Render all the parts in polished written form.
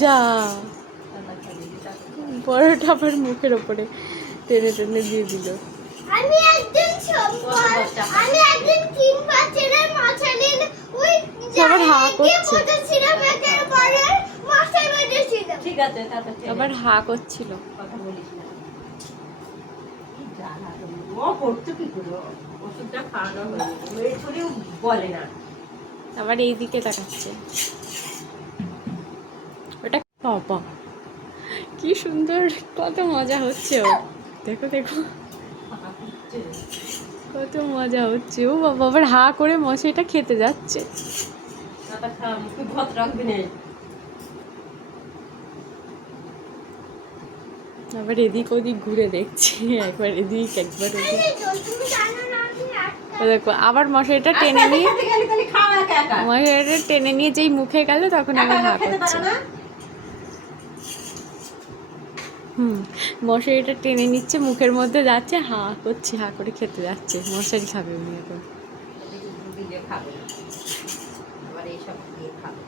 যা পরোটা আবার মুখের ওপরে টেনে টেনে দিয়ে দিল। আমি একদিন কিংবা ছেলের মাছালিন ওই আবার হা করছে, ঠিক আছে আবার হা করছিল। কথা বলিস না, ও করতো কি করে, ওষুধটা খাওয়ানো হয়ে ছড়িও বলে না। আবার এই দিকে তাকাচ্ছে। ওটা বাবা কি সুন্দর, কত মজা হচ্ছে। ও দেখো দেখো কত মজা হচ্ছে। ও বাবা আবার হা করে মশাইটা খেতে যাচ্ছে। ভাত রাখবি না। আবার এদিক ওদিক ঘুরে দেখছি, একবার এদিক একবার ওদিক। দেখো আবার মশাইটা টেনে নিয়ে, মশাইটা টেনে নিয়ে যেই মুখে গেল তখন আবার হা করছে। মশারিটা টেনে নিচ্ছে, মুখের মধ্যে যাচ্ছে, হা করছে, হা করে খেতে যাচ্ছে। মশারি খাবে উনি এখন। খাবে আবার এইসব দিয়ে খাবে।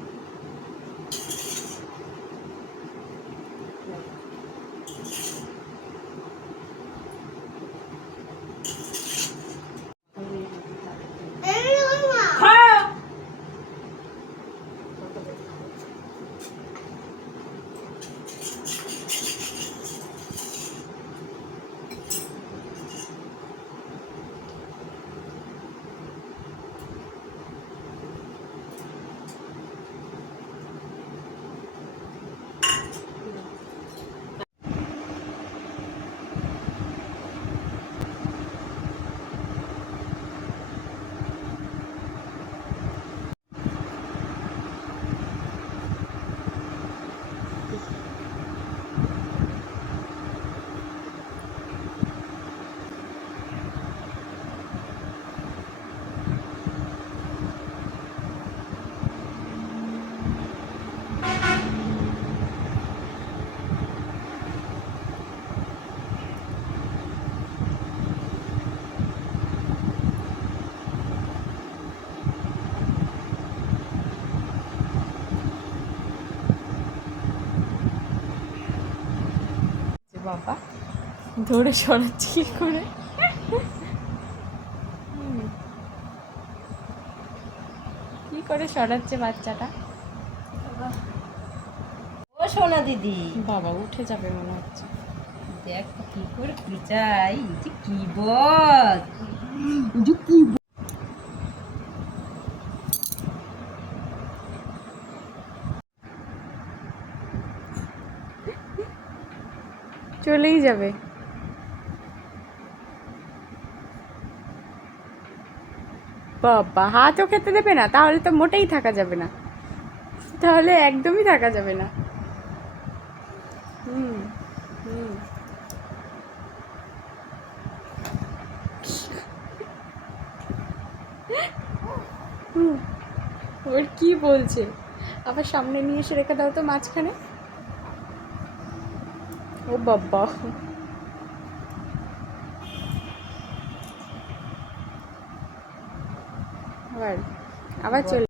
বাবা ধরে সরাচ্ছি কি করে, কি করে সরাচ্ছে বাচ্চাটা। ও সোনা দিদি, বাবা উঠে যাবে মনে হচ্ছে। দেখ কি করে পিচাই, কি বল কি চলেই যাবে। বাবা হাতও খেতে দেবে না, তাহলে তো মোটেই থাকা যাবে না, তাহলে একদমই থাকা যাবে না। হুম হুম ওর কি বলছে, আবার সামনে নিয়ে এসে রেখে দাও তো মাঝখানে। ও বাবা আবার আবার চলে